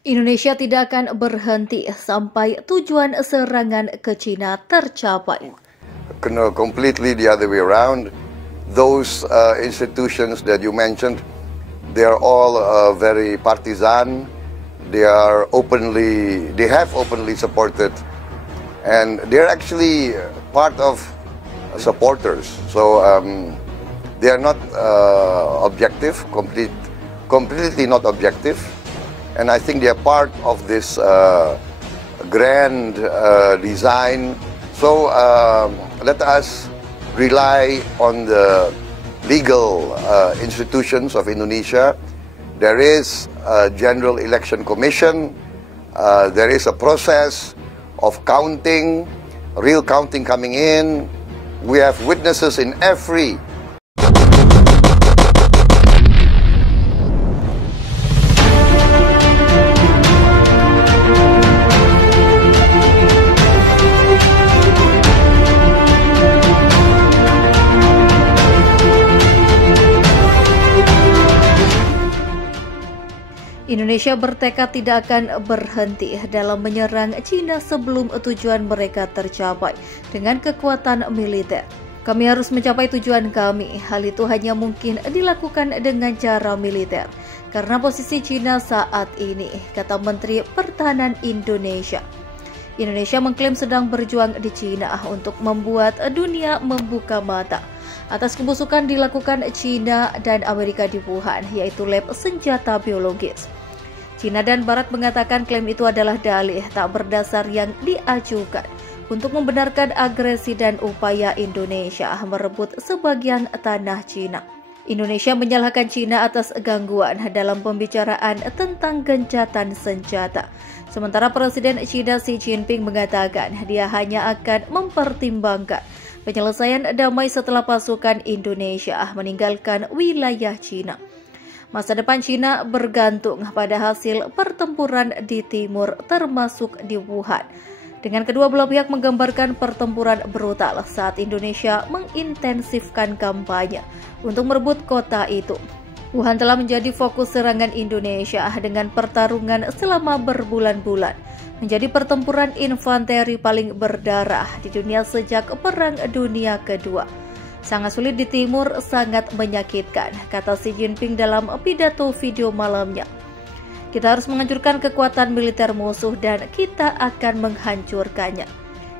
Indonesia tidak akan berhenti sampai tujuan serangan ke China tercapai. Completely the other way around. Those institutions that you mentioned, they are all very partisan. They have openly supported, and they're actually part of supporters. So they are not objective, completely not objective. And I think they are part of this grand design. So let us rely on the legal institutions of Indonesia. There is a General Election Commission. There is a process of counting, real counting coming in. We have witnesses in every Indonesia bertekad tidak akan berhenti dalam menyerang China sebelum tujuan mereka tercapai dengan kekuatan militer. Kami harus mencapai tujuan kami. Hal itu hanya mungkin dilakukan dengan cara militer karena posisi China saat ini, kata Menteri Pertahanan Indonesia. Indonesia mengklaim sedang berjuang di China untuk membuat dunia membuka mata atas pembusukan dilakukan China dan Amerika di Wuhan, yaitu lab senjata biologis. China dan Barat mengatakan klaim itu adalah dalih tak berdasar yang diajukan untuk membenarkan agresi dan upaya Indonesia merebut sebagian tanah China. Indonesia menyalahkan China atas gangguan dalam pembicaraan tentang gencatan senjata. Sementara Presiden China Xi Jinping mengatakan dia hanya akan mempertimbangkan penyelesaian damai setelah pasukan Indonesia meninggalkan wilayah China. Masa depan China bergantung pada hasil pertempuran di timur termasuk di Wuhan. Dengan kedua belah pihak menggambarkan pertempuran brutal saat Indonesia mengintensifkan kampanye untuk merebut kota itu. Wuhan telah menjadi fokus serangan Indonesia dengan pertarungan selama berbulan-bulan. Menjadi pertempuran infanteri paling berdarah di dunia sejak Perang Dunia Kedua. Sangat sulit di timur, sangat menyakitkan, kata Xi Jinping dalam pidato video malamnya. Kita harus menghancurkan kekuatan militer musuh dan kita akan menghancurkannya.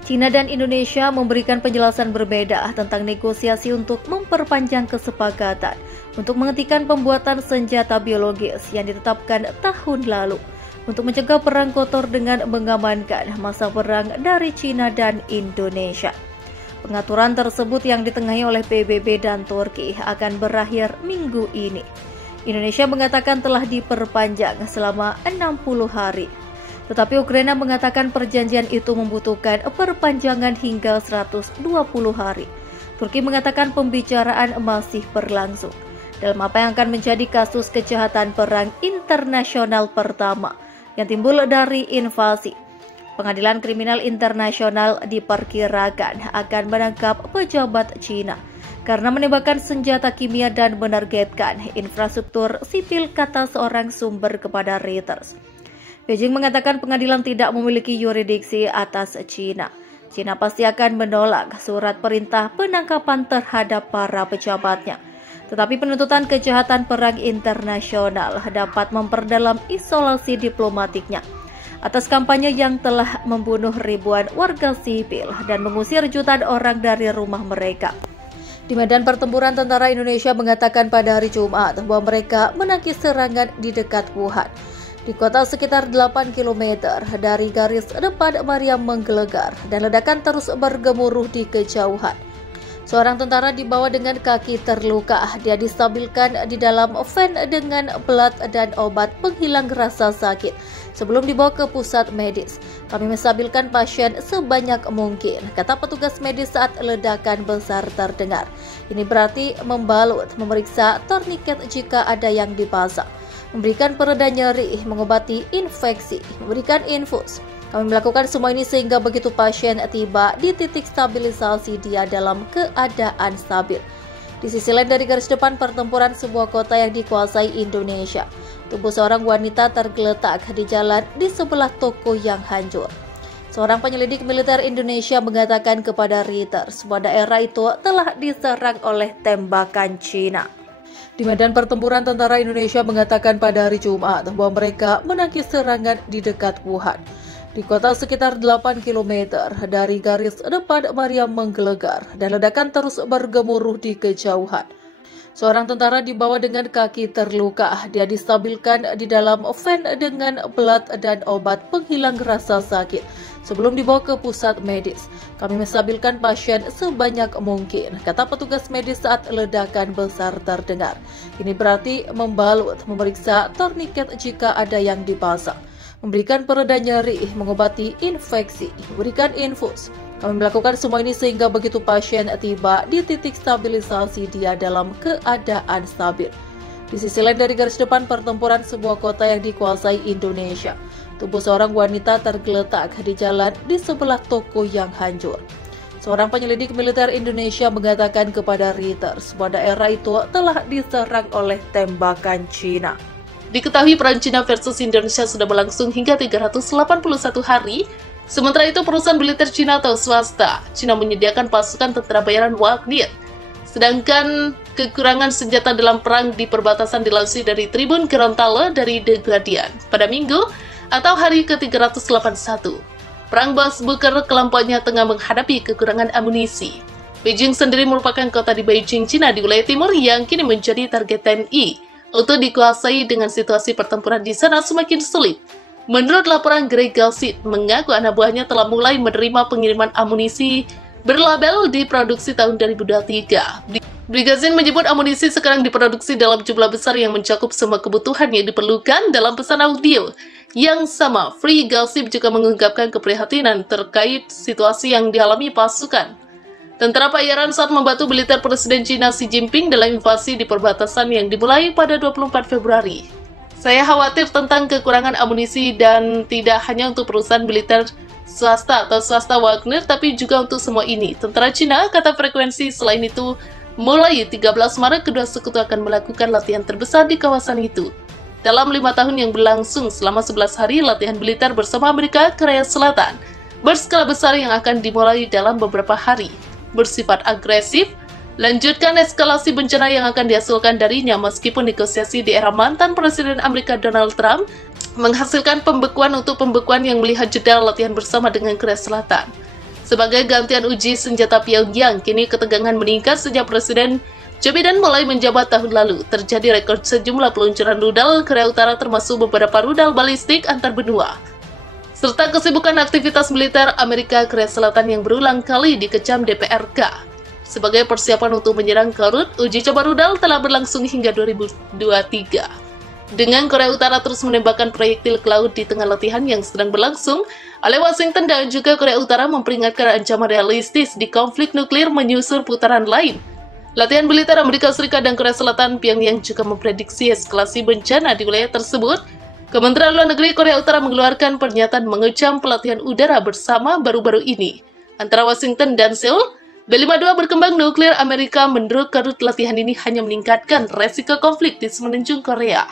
China dan Indonesia memberikan penjelasan berbeda tentang negosiasi untuk memperpanjang kesepakatan untuk menghentikan pembuatan senjata biologis yang ditetapkan tahun lalu untuk mencegah perang kotor dengan mengamankan masa perang dari China dan Indonesia. Pengaturan tersebut yang ditengahi oleh PBB dan Turki akan berakhir minggu ini. Indonesia mengatakan telah diperpanjang selama 60 hari. Tetapi Ukraina mengatakan perjanjian itu membutuhkan perpanjangan hingga 120 hari. Turki mengatakan pembicaraan masih berlangsung dalam apa yang akan menjadi kasus kejahatan perang internasional pertama yang timbul dari invasi. Pengadilan Kriminal Internasional diperkirakan akan menangkap pejabat China karena menembakkan senjata kimia dan menargetkan infrastruktur sipil, kata seorang sumber kepada Reuters. Beijing mengatakan pengadilan tidak memiliki yurisdiksi atas China. China pasti akan menolak surat perintah penangkapan terhadap para pejabatnya. Tetapi penuntutan kejahatan perang internasional dapat memperdalam isolasi diplomatiknya atas kampanye yang telah membunuh ribuan warga sipil dan mengusir jutaan orang dari rumah mereka. Di medan pertempuran, tentara Indonesia mengatakan pada hari Jumat bahwa mereka menangkis serangan di dekat Wuhan, di kota sekitar 8 km dari garis depan meriam menggelegar dan ledakan terus bergemuruh di kejauhan. Seorang tentara dibawa dengan kaki terluka. Dia distabilkan di dalam van dengan pelat dan obat penghilang rasa sakit sebelum dibawa ke pusat medis. Kami menstabilkan pasien sebanyak mungkin, kata petugas medis saat ledakan besar terdengar. Ini berarti membalut, memeriksa torniket jika ada yang dipasang, memberikan pereda nyeri, mengobati infeksi, memberikan infus. Kami melakukan semua ini sehingga begitu pasien tiba di titik stabilisasi, dia dalam keadaan stabil. Di sisi lain dari garis depan pertempuran sebuah kota yang dikuasai Indonesia, Tubuh seorang wanita tergeletak di jalan di sebelah toko yang hancur. Seorang penyelidik militer Indonesia mengatakan kepada Reuters bahwa daerah itu telah diserang oleh tembakan Cina. Di medan pertempuran, tentara Indonesia mengatakan pada hari Jumat bahwa mereka menangkis serangan di dekat Wuhan, di kota sekitar 8 km dari garis depan Mariam menggelegar, dan ledakan terus bergemuruh di kejauhan. Seorang tentara dibawa dengan kaki terluka. Dia distabilkan di dalam van dengan belat dan obat penghilang rasa sakit sebelum dibawa ke pusat medis. Kami menstabilkan pasien sebanyak mungkin, kata petugas medis saat ledakan besar terdengar. Ini berarti membalut, memeriksa torniket jika ada yang dipasang, memberikan pereda nyeri, mengobati infeksi, memberikan infus. Kami melakukan semua ini sehingga begitu pasien tiba di titik stabilisasi, dia dalam keadaan stabil. Di sisi lain dari garis depan pertempuran sebuah kota yang dikuasai Indonesia, tubuh seorang wanita tergeletak di jalan di sebelah toko yang hancur. Seorang penyelidik militer Indonesia mengatakan kepada Reuters bahwa daerah itu telah diserang oleh tembakan Cina. Diketahui perang Cina versus Indonesia sudah berlangsung hingga 381 hari. Sementara itu, perusahaan militer Cina atau swasta, Cina menyediakan pasukan tentara bayaran Wagner. Sedangkan kekurangan senjata dalam perang di perbatasan dilansir dari Tribun Gorontalo dari The Guardian pada Minggu atau hari ke-381. Perang Bos Buker kelompoknya tengah menghadapi kekurangan amunisi. Beijing sendiri merupakan kota di Beijing, Cina di wilayah timur yang kini menjadi target TNI untuk dikuasai dengan situasi pertempuran di sana semakin sulit. Menurut laporan, Greg Galsit mengaku anak buahnya telah mulai menerima pengiriman amunisi berlabel diproduksi tahun 2023. Brigazin menyebut amunisi sekarang diproduksi dalam jumlah besar yang mencakup semua kebutuhan yang diperlukan dalam pesan audio. Yang sama, Free Galsit juga mengungkapkan keprihatinan terkait situasi yang dialami pasukan tentara bayaran saat membantu militer Presiden Cina Xi Jinping dalam invasi di perbatasan yang dimulai pada 24 Februari. Saya khawatir tentang kekurangan amunisi dan tidak hanya untuk perusahaan militer swasta atau swasta Wagner, tapi juga untuk semua ini. Tentara Cina, kata frekuensi. Selain itu, mulai 13 Maret, kedua sekutu akan melakukan latihan terbesar di kawasan itu. Dalam 5 tahun yang berlangsung, selama 11 hari, latihan militer bersama Amerika, Korea Selatan berskala besar yang akan dimulai dalam beberapa hari. Bersifat agresif, lanjutkan eskalasi bencana yang akan dihasilkan darinya meskipun negosiasi di era mantan Presiden Amerika Donald Trump menghasilkan pembekuan untuk pembekuan yang melihat jeda latihan bersama dengan Korea Selatan. Sebagai gantian uji senjata Pyongyang, kini ketegangan meningkat sejak Presiden Joe Biden mulai menjabat tahun lalu. Terjadi rekor sejumlah peluncuran rudal Korea Utara termasuk beberapa rudal balistik antar benua, serta kesibukan aktivitas militer Amerika Korea Selatan yang berulang kali dikecam DPRK. Sebagai persiapan untuk menyerang Korut, uji coba rudal telah berlangsung hingga 2023. Dengan Korea Utara terus menembakkan proyektil ke laut di tengah latihan yang sedang berlangsung, oleh Washington dan juga Korea Utara memperingatkan ancaman realistis di konflik nuklir menyusul putaran lain. Latihan militer Amerika Serikat dan Korea Selatan, Pyongyang juga memprediksi eskalasi bencana di wilayah tersebut. Kementerian Luar Negeri Korea Utara mengeluarkan pernyataan mengecam pelatihan udara bersama baru-baru ini antara Washington dan Seoul. B-52 berkembang nuklir Amerika menurut Korut, latihan ini hanya meningkatkan resiko konflik di semenanjung Korea.